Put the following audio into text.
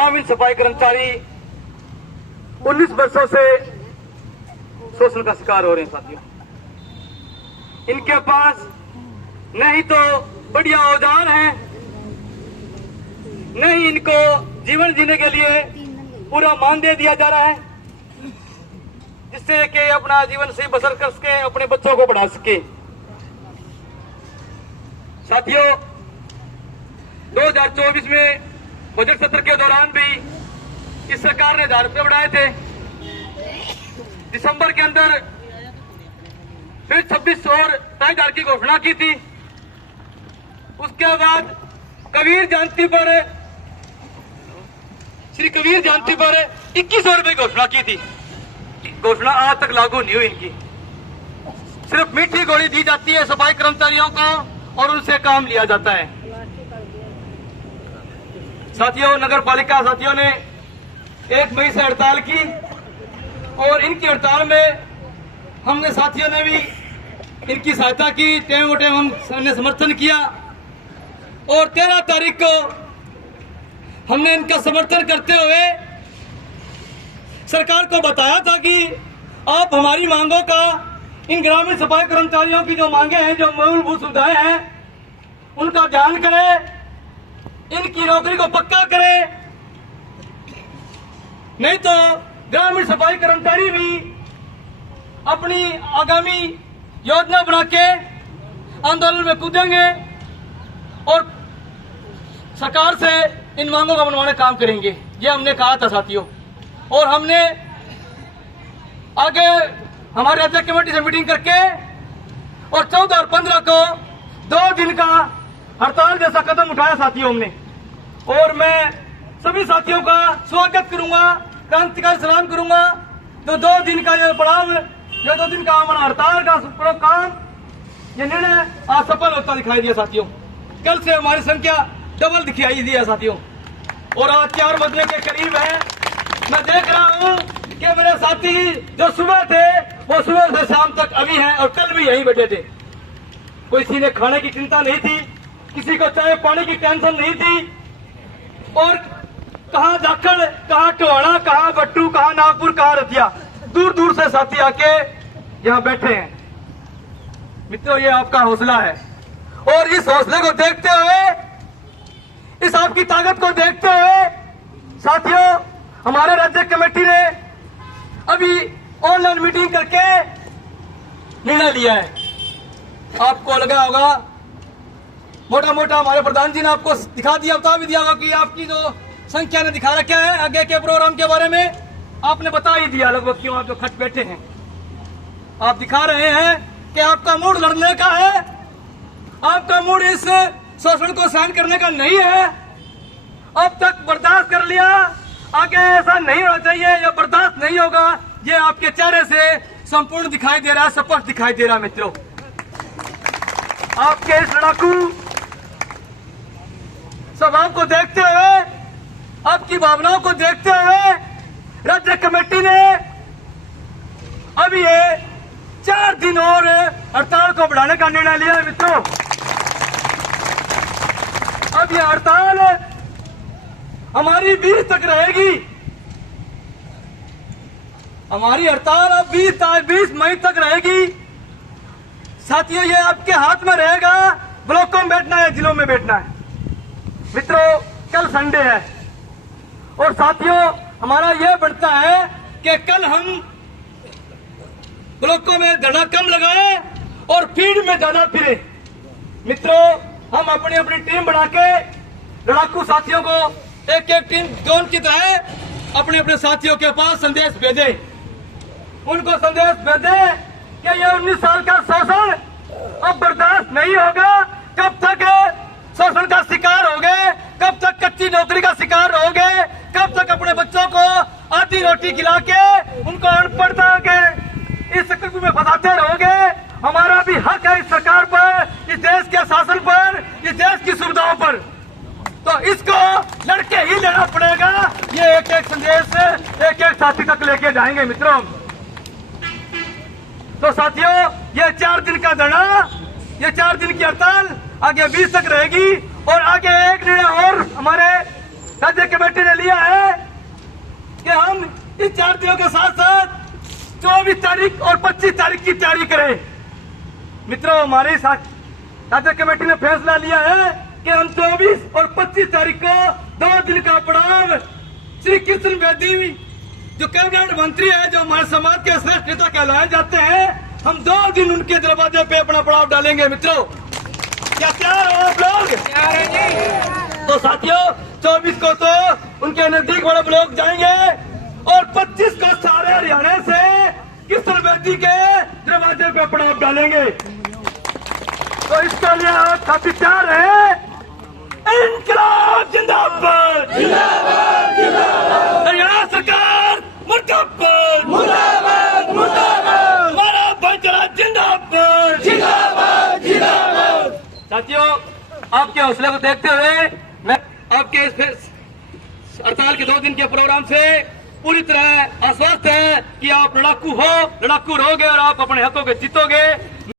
ग्रामीण सफाई कर्मचारी 19 वर्षों से शोषण का शिकार हो रहे हैं साथियों। इनके पास नहीं तो बढ़िया औजार हैं, नहीं इनको जीवन जीने के लिए पूरा मानदेय दिया जा रहा है जिससे कि अपना जीवन सही बसर कर सके, अपने बच्चों को पढ़ा सके। साथियों 2024 में बजट सत्र के दौरान भी इस सरकार ने 1000 रुपये बढ़ाए थे। दिसंबर के अंदर फिर 26 और 2,500 की घोषणा की थी। उसके बाद श्री कबीर जयंती पर 2100 रुपये की घोषणा की थी। घोषणा आज तक लागू नहीं हुई इनकी। सिर्फ मीठी गोली दी जाती है सफाई कर्मचारियों को और उनसे काम लिया जाता है। साथियों नगर पालिका साथियों ने 1 मई से हड़ताल की और इनकी हड़ताल में हमने साथियों ने भी इनकी सहायता की, टेम वटेम हमने समर्थन किया और 13 तारीख को हमने इनका समर्थन करते हुए सरकार को बताया था कि आप हमारी मांगों का, इन ग्रामीण सफाई कर्मचारियों की जो मांगे हैं, जो मूलभूत सुविधाएं हैं, उनका ध्यान करें, इनकी नौकरी को पक्का करें, नहीं तो ग्रामीण सफाई कर्मचारी भी अपनी आगामी योजना बना के आंदोलन में कूदेंगे और सरकार से इन मांगों का मनवाने काम करेंगे। ये हमने कहा था साथियों। और हमने आगे हमारे राज्य कमेटी से मीटिंग करके और 14 और 15 को 2 दिन का हड़ताल जैसा कदम उठाया साथियों हमने। और मैं सभी साथियों का स्वागत करूंगा, क्रांतिकारी सलाम करूंगा। जो 2 दिन का ये पड़ाव, जो 2 दिन का हमारा हड़ताल का काम, ये निर्णय आज सफल होता दिखाई दिया साथियों। कल से हमारी संख्या डबल दिखाई दी है साथियों और आज 4 बजने के करीब है। मैं देख रहा हूं कि मेरे साथी जो सुबह थे वो सुबह से शाम तक अभी हैं और कल भी यहीं बैठे थे। किसी ने खाने की चिंता नहीं थी, किसी को चाय पानी की टेंशन नहीं थी। और कहां जाखड़, कहां टोहाना, कहां बट्टू, कहां नागपुर, कहां रतिया, दूर दूर से साथी आके यहां बैठे हैं। मित्रों ये आपका हौसला है और इस हौसले को देखते हुए, इस आपकी ताकत को देखते हुए साथियों हमारे राज्य कमेटी ने अभी ऑनलाइन मीटिंग करके निर्णय लिया है। आपको लगा होगा, मोटा मोटा हमारे प्रधान जी ने आपको दिखा दिया, बता भी दिया होगा कि आपकी जो संख्या ने दिखा रखा है आगे के प्रोग्राम के बारे में आपने बता ही दिया लगभग क्यों आप जो खट बैठे हैं। आप दिखा रहे हैं कि आपका मूड लड़ने का है, आपका मूड इस शोषण को सहन करने का नहीं है। अब तक बर्दाश्त कर लिया, आगे ऐसा नहीं होना चाहिए, यह बर्दाश्त नहीं होगा। ये आपके चेहरे से संपूर्ण दिखाई दे रहा है, स्पष्ट दिखाई दे रहा है। मित्रों आपके इस लड़ाकू स्वभाव को देखते हुए, आपकी भावनाओं को देखते हुए राज्य कमेटी ने अभी ये 4 दिन और हड़ताल को बढ़ाने का निर्णय लिया है। मित्रों अब ये हड़ताल हमारी 20 तक रहेगी। हमारी हड़ताल अब 20 मई तक रहेगी। साथियों ये आपके हाथ में रहेगा, ब्लॉकों में बैठना है, जिलों में बैठना है। मित्रों कल संडे है और साथियों हमारा यह बनता है कि कल हम ब्लॉकों में धरना कम लगाए और फील्ड में ज्यादा फिरे। मित्रों हम अपनी अपनी टीम बना के लड़ाकू साथियों को एक एक टीम जोन की तरह अपने अपने साथियों के पास संदेश भेजे, उनको संदेश भेजे कि ये 19 साल का शोषण अब बर्दाश्त नहीं होगा। कब तक शोषण का शिकार होगे, कब तक कच्ची नौकरी का शिकार होगे, कब तक अपने बच्चों को आधी रोटी खिला के उनको अनपढ़ता के इस चक्कर में फंसाते रहोगे। हमारा भी हक है इस सरकार पर, इस देश के शासन पर, इस देश की सुविधाओं पर, तो इसको लड़के ही लेना पड़ेगा। ये एक एक संदेश एक एक साथी तक लेके जाएंगे। मित्रों तो साथियों ये 4 दिन का धरना, ये 4 दिन की हड़ताल आगे 20 तक रहेगी और आगे एक निर्णय और हमारे राज्य कमेटी ने लिया है कि हम इन 4 दिनों के साथ साथ 24 तारीख और 25 तारीख की तैयारी करें। मित्रों, हमारे साथ राज्य कमेटी ने फैसला लिया है कि हम 24 और 25 तारीख को 2 दिन का पड़ाव श्री कृष्ण बेदी जो कैबिनेट मंत्री है, जो हमारे समाज के श्रेष्ठ नेता कहलाए जाते हैं, हम 2 दिन उनके दरवाजे पे अपना पड़ाव डालेंगे। मित्रों, क्या तैयार हो आप लोग? तैयार है जी। तो साथियों, 24 को तो उनके नजदीक वाले ब्लॉक जाएंगे और 25 को सारे हरियाणा से कृष्ण बेदी के दरवाजे पे पड़ाव डालेंगे। तो इसके लिए आप काफी तैयार है? इनकलाब जिंदाबाद, जिंदाबाद, जिंदाबाद। हरियाणा सरकार मुर्दाबाद, मुर्दाबाद, मुर्दाबाद। हमारा भाईचारा जिंदाबाद, जिंदाबाद, जिंदाबाद। साथियों, आपके हौसले को देखते हुए मैं आपके इस हड़ताल के 2 दिन के प्रोग्राम से पूरी तरह आश्वस्त है कि आप लड़ाकू हो, लड़ाकू रहोगे और आप अपने हकों को जीतोगे।